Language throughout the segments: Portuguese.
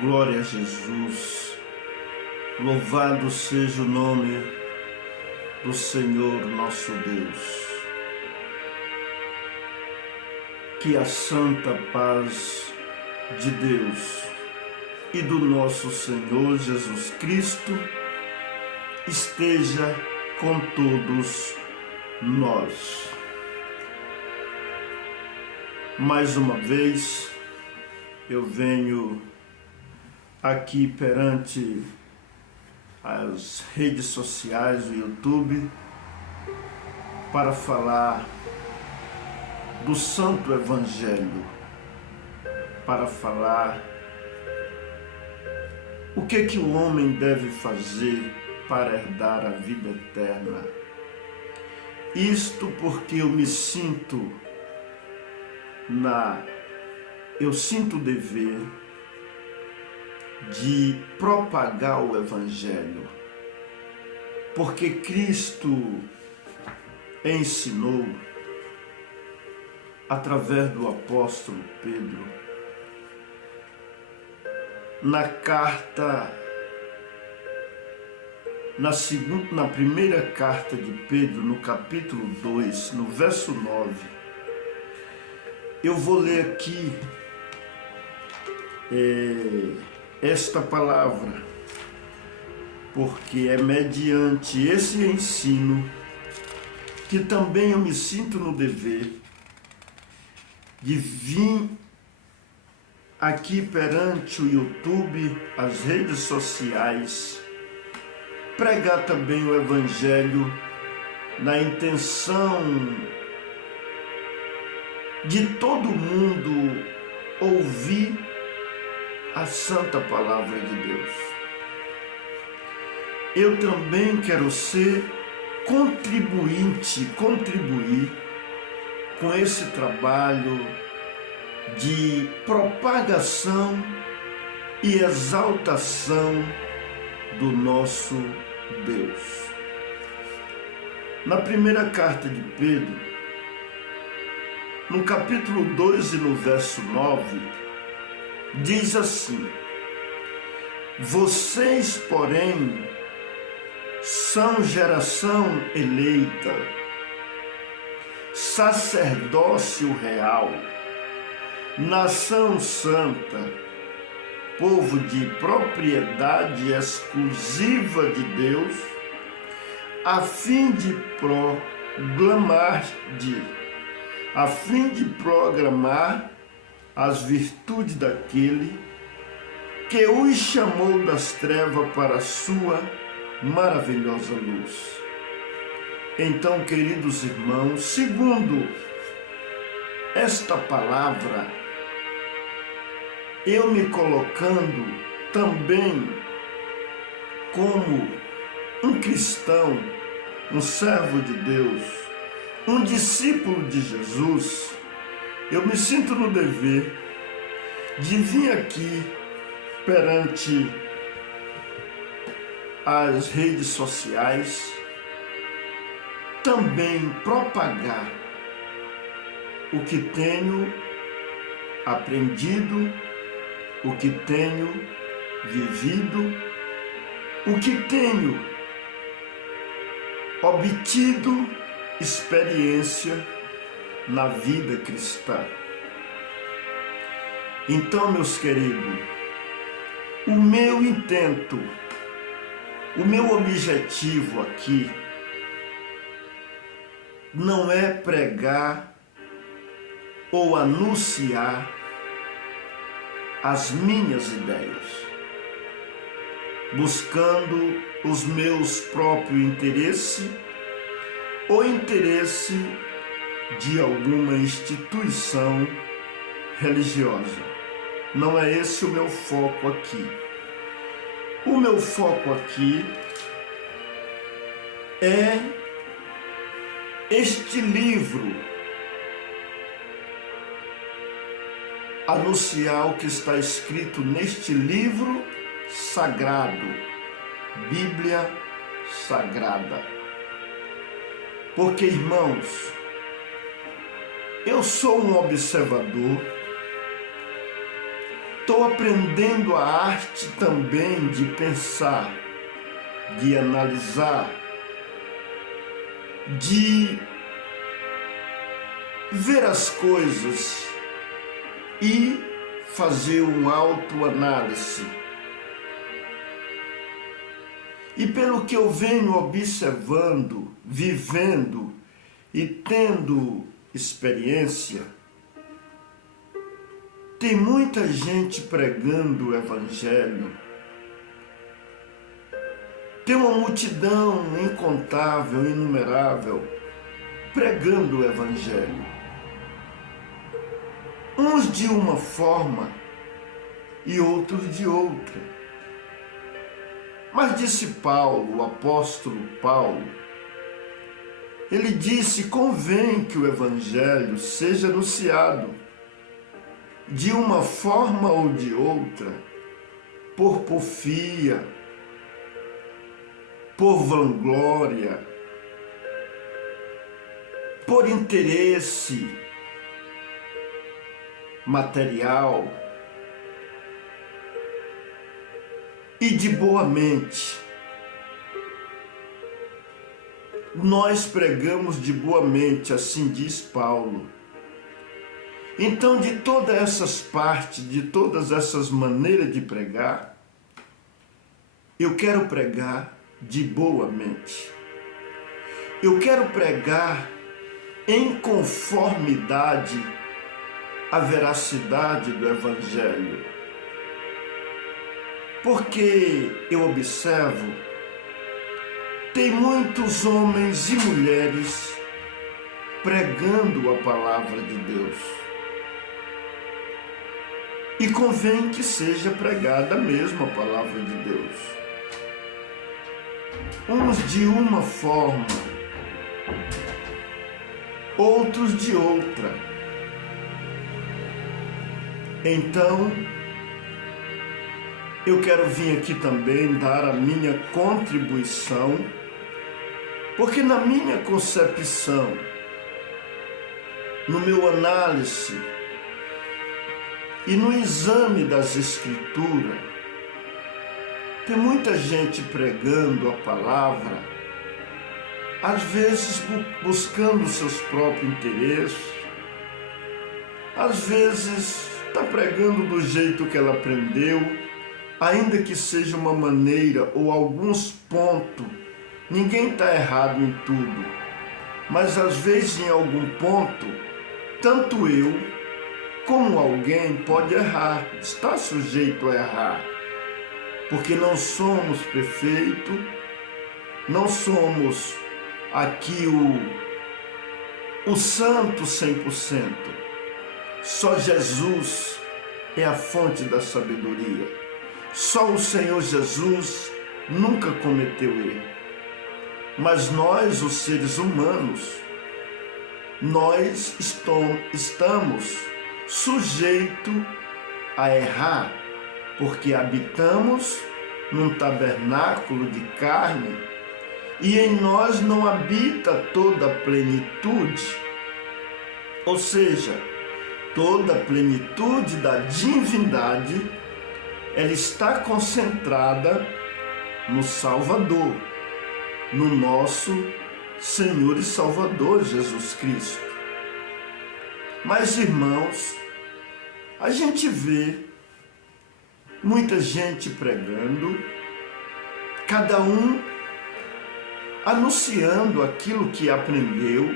Glória a Jesus. Louvado seja o nome do Senhor nosso Deus. Que a santa paz de Deus e do nosso Senhor Jesus Cristo esteja com todos nós. Mais uma vez, eu venho aqui perante as redes sociais, o YouTube, para falar do Santo Evangelho, para falar o que o homem deve fazer para herdar a vida eterna. Isto porque eu sinto o dever de propagar o Evangelho, porque Cristo ensinou através do apóstolo Pedro, na primeira carta de Pedro, no capítulo 2, no verso 9, eu vou ler aqui esta palavra, porque é mediante esse ensino que também eu me sinto no dever de vir aqui perante o YouTube, as redes sociais, pregar também o Evangelho na intenção de todo mundo ouvir a santa palavra de Deus. Eu também quero ser contribuir com esse trabalho de propagação e exaltação do nosso Deus. Na primeira carta de Pedro, no capítulo 2 e no verso 9, diz assim: vocês, porém, são geração eleita, sacerdócio real, nação santa, povo de propriedade exclusiva de Deus, a fim de programar as virtudes daquele que os chamou das trevas para a sua maravilhosa luz. Então, queridos irmãos, segundo esta palavra, eu me colocando também como um cristão, um servo de Deus, um discípulo de Jesus, eu me sinto no dever de vir aqui perante as redes sociais também propagar o que tenho aprendido, o que tenho vivido, o que tenho obtido experiência na vida cristã. Então, meus queridos, o meu intento, o meu objetivo aqui não é pregar ou anunciar as minhas ideias, buscando os meus próprios interesses ou interesse de alguma instituição religiosa. Não é esse o meu foco aqui. O meu foco aqui é este livro, anunciar o que está escrito neste livro sagrado, Bíblia Sagrada. Porque, irmãos, eu sou um observador estou aprendendo a arte também de pensar, de analisar, de ver as coisas e fazer uma autoanálise. E pelo que eu venho observando, vivendo e tendo experiência, tem muita gente pregando o Evangelho. Tem uma multidão incontável, inumerável, pregando o Evangelho. Uns de uma forma e outros de outra. Mas disse Paulo, o apóstolo Paulo, ele disse: convém que o Evangelho seja anunciado de uma forma ou de outra, por porfia, por vanglória, por interesse material e de boa mente. Nós pregamos de boa mente, assim diz Paulo. Então, de todas essas partes, de todas essas maneiras de pregar, eu quero pregar de boa mente. Eu quero pregar em conformidade à veracidade do Evangelho. Porque eu observo, tem muitos homens e mulheres pregando a palavra de Deus. E convém que seja pregada mesmo a palavra de Deus. Uns de uma forma, outros de outra. Então, eu quero vir aqui também dar a minha contribuição, porque na minha concepção, no meu análise e no exame das Escrituras, tem muita gente pregando a palavra, às vezes buscando seus próprios interesses, às vezes está pregando do jeito que ela aprendeu, ainda que seja uma maneira ou alguns pontos. Ninguém está errado em tudo, mas às vezes em algum ponto, tanto eu como alguém pode errar, está sujeito a errar, porque não somos perfeitos, não somos aqui o santo 100%. Só Jesus é a fonte da sabedoria. Só o Senhor Jesus nunca cometeu erro. Mas nós, os seres humanos, nós estamos sujeitos a errar, porque habitamos num tabernáculo de carne e em nós não habita toda a plenitude, ou seja, toda a plenitude da divindade, ela está concentrada no Salvador, no nosso Senhor e Salvador Jesus Cristo. Mas, irmãos, a gente vê muita gente pregando, cada um anunciando aquilo que aprendeu,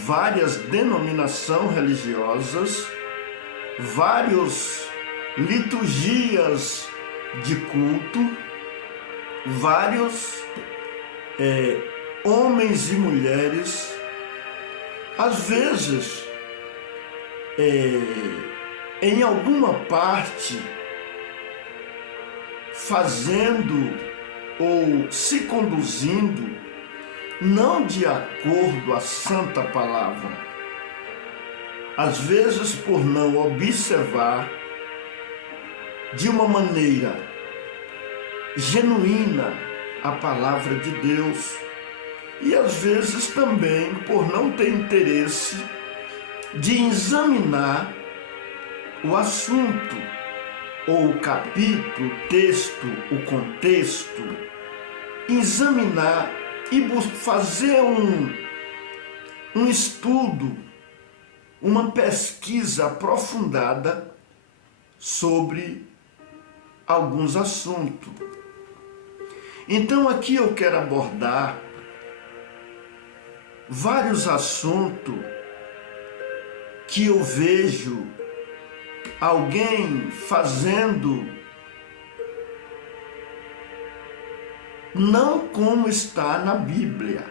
várias denominações religiosas, várias liturgias de culto, vários homens e mulheres, às vezes, em alguma parte, fazendo ou se conduzindo não de acordo à santa palavra, às vezes por não observar de uma maneira genuína a palavra de Deus, e às vezes também por não ter interesse de examinar o assunto ou o capítulo, o texto, o contexto, examinar e fazer um estudo, uma pesquisa aprofundada sobre alguns assuntos. Então aqui eu quero abordar vários assuntos que eu vejo alguém fazendo não como está na Bíblia.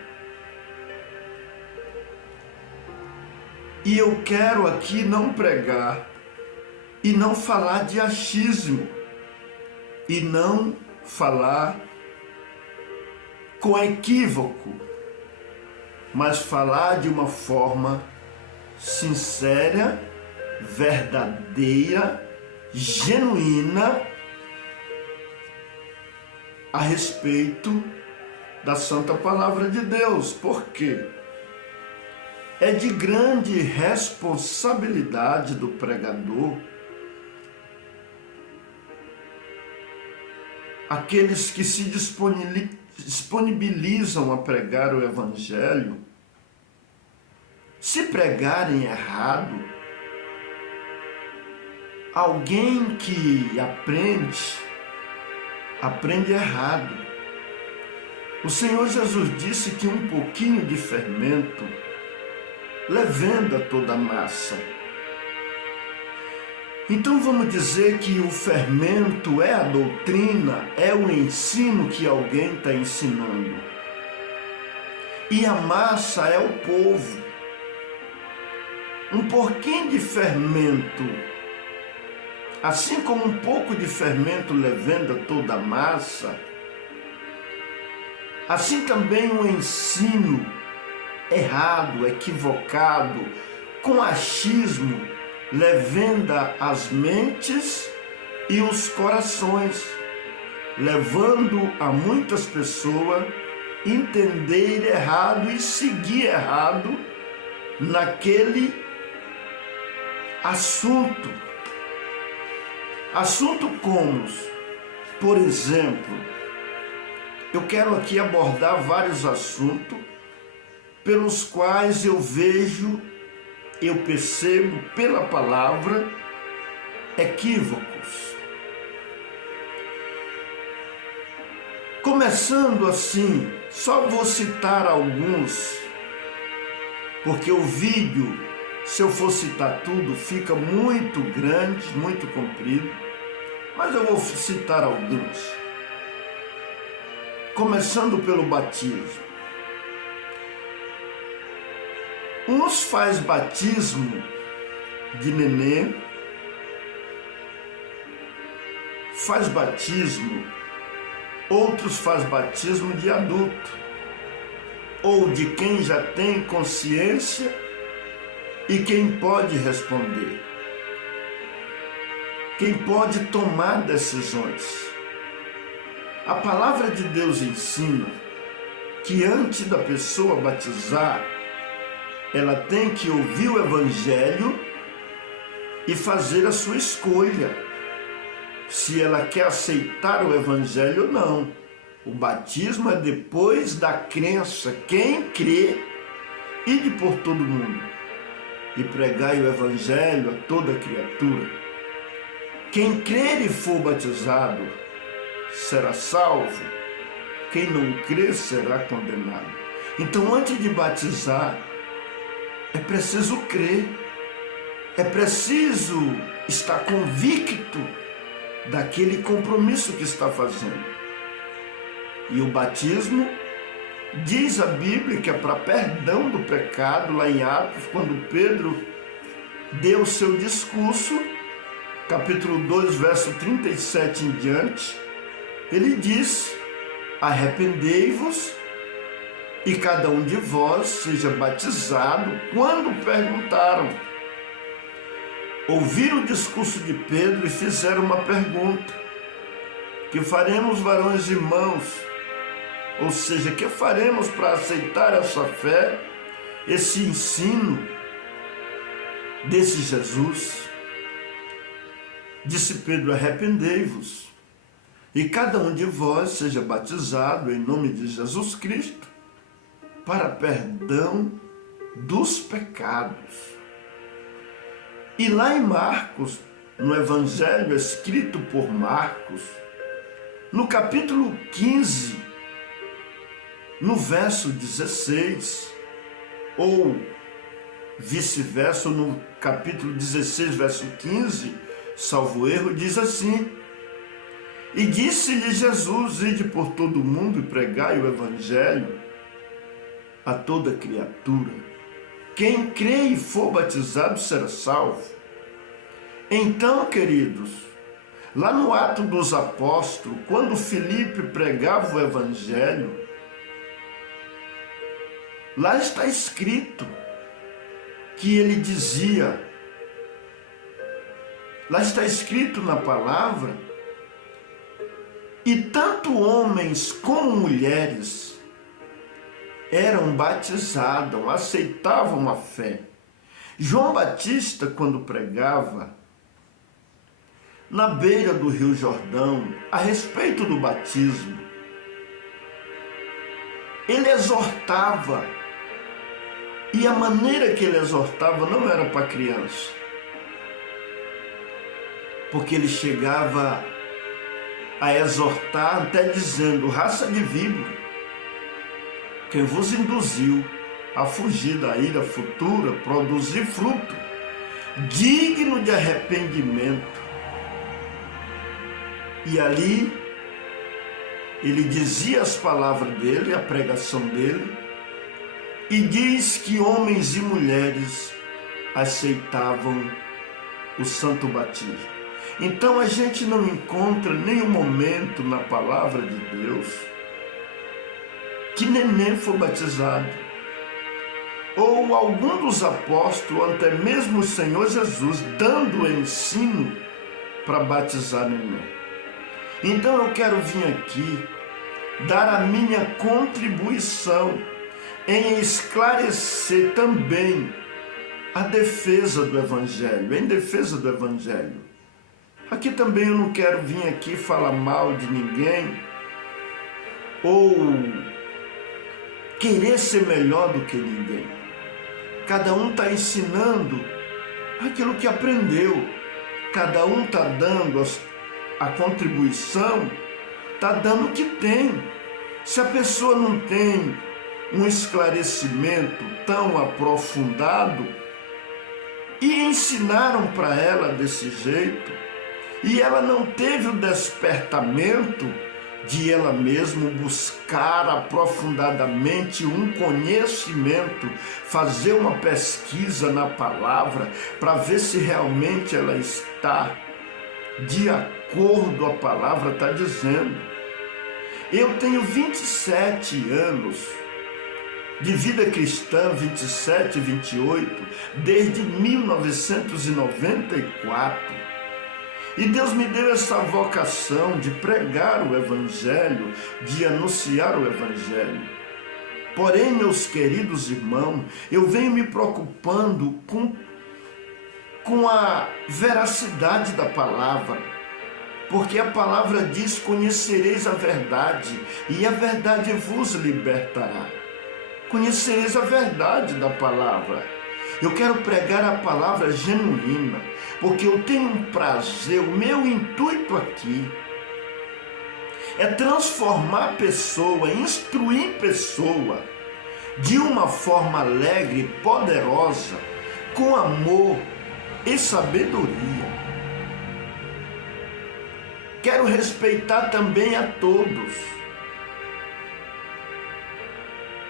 E eu quero aqui não pregar e não falar de achismo e não falar com equívoco, mas falar de uma forma sincera, verdadeira, genuína a respeito da Santa Palavra de Deus. Por quê? É de grande responsabilidade do pregador aqueles que se disponibilizam a pregar o Evangelho. Se pregarem errado, alguém que aprende errado. O Senhor Jesus disse que um pouquinho de fermento leveda toda a massa. Então vamos dizer que o fermento é a doutrina, é o ensino que alguém está ensinando. E a massa é o povo. Um pouquinho de fermento, assim como um pouco de fermento leveda toda a massa, assim também o ensino errado, equivocado, com achismo, leveda as mentes e os corações, levando a muitas pessoas entender errado e seguir errado naquele assunto. Assunto como, por exemplo, eu quero aqui abordar vários assuntos pelos quais eu percebo pela palavra equívocos. Começando assim, só vou citar alguns, porque o vídeo, se eu for citar tudo, fica muito grande, muito comprido, mas eu vou citar alguns. Começando pelo batismo. Uns faz batismo de nenê, faz batismo, outros faz batismo de adulto, ou de quem já tem consciência e quem pode responder, quem pode tomar decisões. A palavra de Deus ensina que antes da pessoa batizar, ela tem que ouvir o Evangelho e fazer a sua escolha, se ela quer aceitar o Evangelho ou não. O batismo é depois da crença. Quem crê, ide por todo mundo e pregai o Evangelho a toda criatura. Quem crer e for batizado será salvo, quem não crer será condenado. Então, antes de batizar, é preciso crer, é preciso estar convicto daquele compromisso que está fazendo. E o batismo, diz a Bíblia, que é para perdão do pecado, lá em Atos, quando Pedro deu o seu discurso, capítulo 2, verso 37 em diante, ele diz: arrependei-vos e cada um de vós seja batizado. Quando perguntaram, ouviram o discurso de Pedro e fizeram uma pergunta: que faremos, varões e irmãos? Ou seja, que faremos para aceitar essa fé, esse ensino desse Jesus? Disse Pedro: arrependei-vos, e cada um de vós seja batizado em nome de Jesus Cristo, para perdão dos pecados. E lá em Marcos, no Evangelho escrito por Marcos, no capítulo 15, no verso 16, ou vice-versa, no capítulo 16, verso 15, salvo erro, diz assim: e disse-lhe Jesus: ide por todo o mundo e pregai o Evangelho a toda criatura. Quem crê e for batizado será salvo. Então, queridos, lá no Atos dos Apóstolos, quando Filipe pregava o Evangelho, lá está escrito que ele dizia, lá está escrito na palavra, e tanto homens como mulheres eram batizados, aceitavam a fé. João Batista, quando pregava na beira do Rio Jordão a respeito do batismo, ele exortava, e a maneira que ele exortava não era para criança, porque ele chegava a exortar até dizendo: raça de víbora, quem vos induziu a fugir da ira futura, produzir fruto digno de arrependimento. E ali ele dizia as palavras dele, a pregação dele, e diz que homens e mulheres aceitavam o santo batismo. Então a gente não encontra nenhum momento na palavra de Deus que neném foi batizado, ou algum dos apóstolos, até mesmo o Senhor Jesus, dando o ensino para batizar neném. Então eu quero vir aqui dar a minha contribuição em esclarecer também a defesa do Evangelho, em defesa do Evangelho. Aqui também eu não quero vir aqui falar mal de ninguém, ou querer ser melhor do que ninguém. Cada um está ensinando aquilo que aprendeu, cada um está dando a contribuição, está dando o que tem. Se a pessoa não tem um esclarecimento tão aprofundado, e ensinaram para ela desse jeito, e ela não teve o despertamento de ela mesma buscar aprofundadamente um conhecimento, fazer uma pesquisa na palavra para ver se realmente ela está de acordo com a palavra está dizendo. Eu tenho 27 anos de vida cristã, 27, 28, desde 1994. E Deus me deu essa vocação de pregar o Evangelho, de anunciar o Evangelho. Porém, meus queridos irmãos, eu venho me preocupando com a veracidade da palavra, porque a palavra diz: conhecereis a verdade, e a verdade vos libertará. Conhecereis a verdade da palavra. Eu quero pregar a palavra genuína, porque eu tenho um prazer, o meu intuito aqui é transformar a pessoa, instruir a pessoa de uma forma alegre, poderosa, com amor e sabedoria. Quero respeitar também a todos.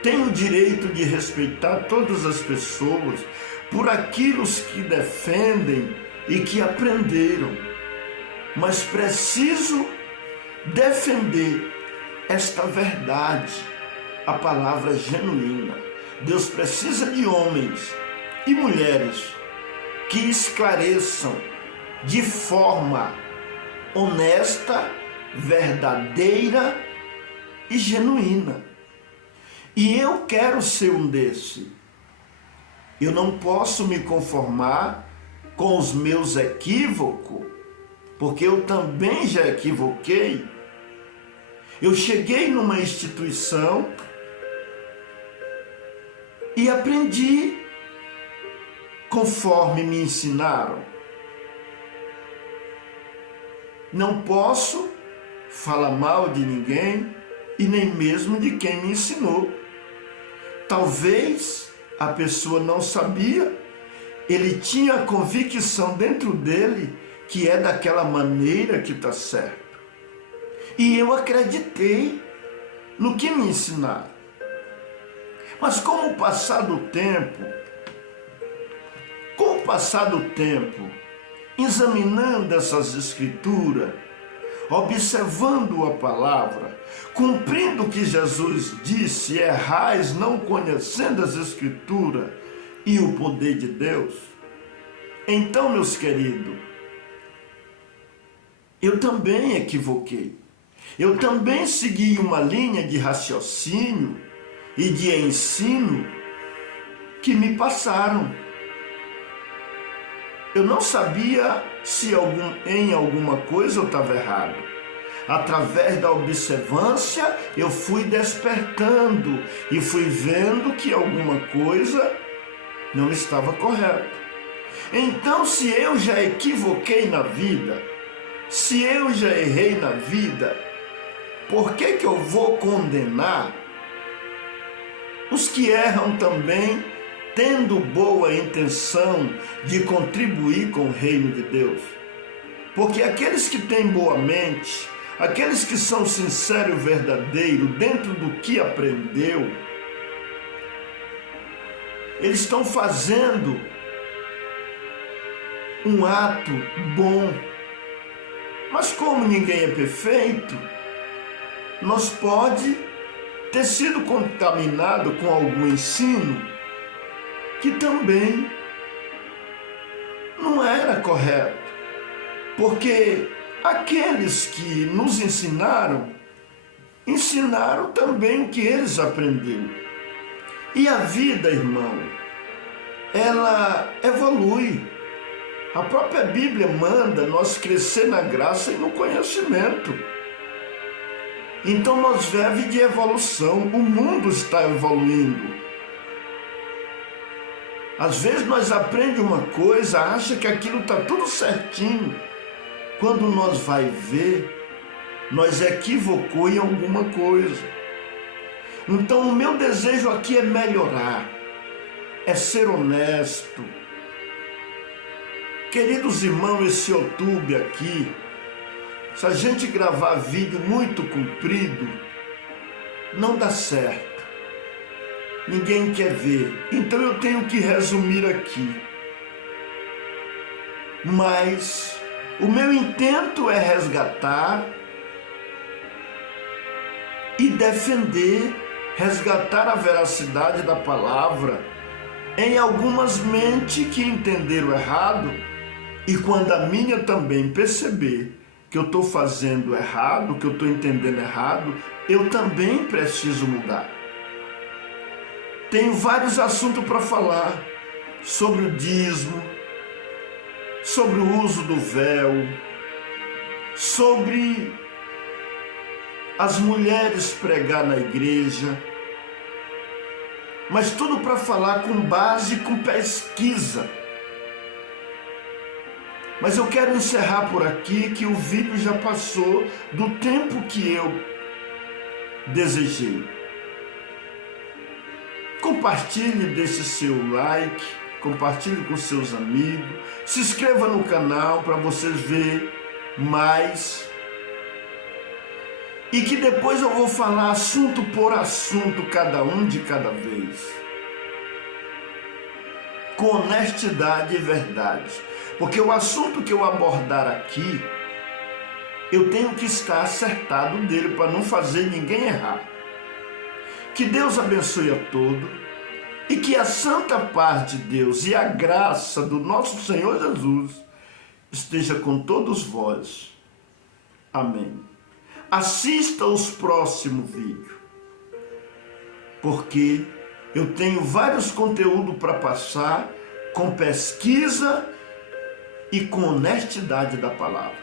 Tenho o direito de respeitar todas as pessoas por aquilo que defendem e que aprenderam, mas preciso defender esta verdade, a palavra genuína. Deus precisa de homens e mulheres que esclareçam de forma honesta, verdadeira e genuína. E eu quero ser um desse. Eu não posso me conformar com os meus equívocos porque eu também já equivoquei. Eu cheguei numa instituição e aprendi conforme me ensinaram. Não posso falar mal de ninguém e nem mesmo de quem me ensinou. Talvez a pessoa não sabia, ele tinha a convicção dentro dele que é daquela maneira que está certo. E eu acreditei no que me ensinaram. Mas com o passar do tempo, examinando essas escrituras, observando a palavra, cumprindo o que Jesus disse, errais não conhecendo as escrituras e o poder de Deus. Então, meus queridos, eu também equivoquei. Eu também segui uma linha de raciocínio e de ensino que me passaram. Eu não sabia se em alguma coisa eu estava errado. Através da observância, eu fui despertando e fui vendo que alguma coisa não estava correta. Então, se eu já equivoquei na vida, se eu já errei na vida, por que eu vou condenar os que erram também, tendo boa intenção de contribuir com o reino de Deus? Porque aqueles que têm boa mente, aqueles que são sinceros e verdadeiros dentro do que aprendeu, eles estão fazendo um ato bom. Mas como ninguém é perfeito, nós pode ter sido contaminado com algum ensino que também não era correto. Porque aqueles que nos ensinaram também o que eles aprenderam. E a vida, irmão, ela evolui. A própria Bíblia manda nós crescer na graça e no conhecimento. Então nós vivemos de evolução, o mundo está evoluindo. Às vezes nós aprendemos uma coisa, acha que aquilo está tudo certinho. Quando nós vai ver, nós equivocou em alguma coisa. Então o meu desejo aqui é melhorar, é ser honesto. Queridos irmãos, esse YouTube aqui, se a gente gravar vídeo muito comprido, não dá certo. Ninguém quer ver. Então eu tenho que resumir aqui. Mas o meu intento é resgatar e defender, resgatar a veracidade da palavra em algumas mentes que entenderam errado, e quando a minha também perceber que eu estou fazendo errado, que eu estou entendendo errado, eu também preciso mudar. Tenho vários assuntos para falar sobre o dízimo, sobre o uso do véu, sobre as mulheres pregar na igreja, mas tudo para falar com base, com pesquisa. Mas eu quero encerrar por aqui, que o vídeo já passou do tempo que eu desejei. Compartilhe, deixe seu like, compartilhe com seus amigos, se inscreva no canal para vocês verem mais. E que depois eu vou falar assunto por assunto, cada um de cada vez. Com honestidade e verdade. Porque o assunto que eu abordar aqui, eu tenho que estar acertado dele para não fazer ninguém errar. Que Deus abençoe a todos e que a santa paz de Deus e a graça do nosso Senhor Jesus esteja com todos vós. Amém. Assista os próximos vídeos, porque eu tenho vários conteúdos para passar com pesquisa e com honestidade da palavra.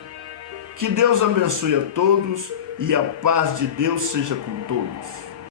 Que Deus abençoe a todos e a paz de Deus seja com todos.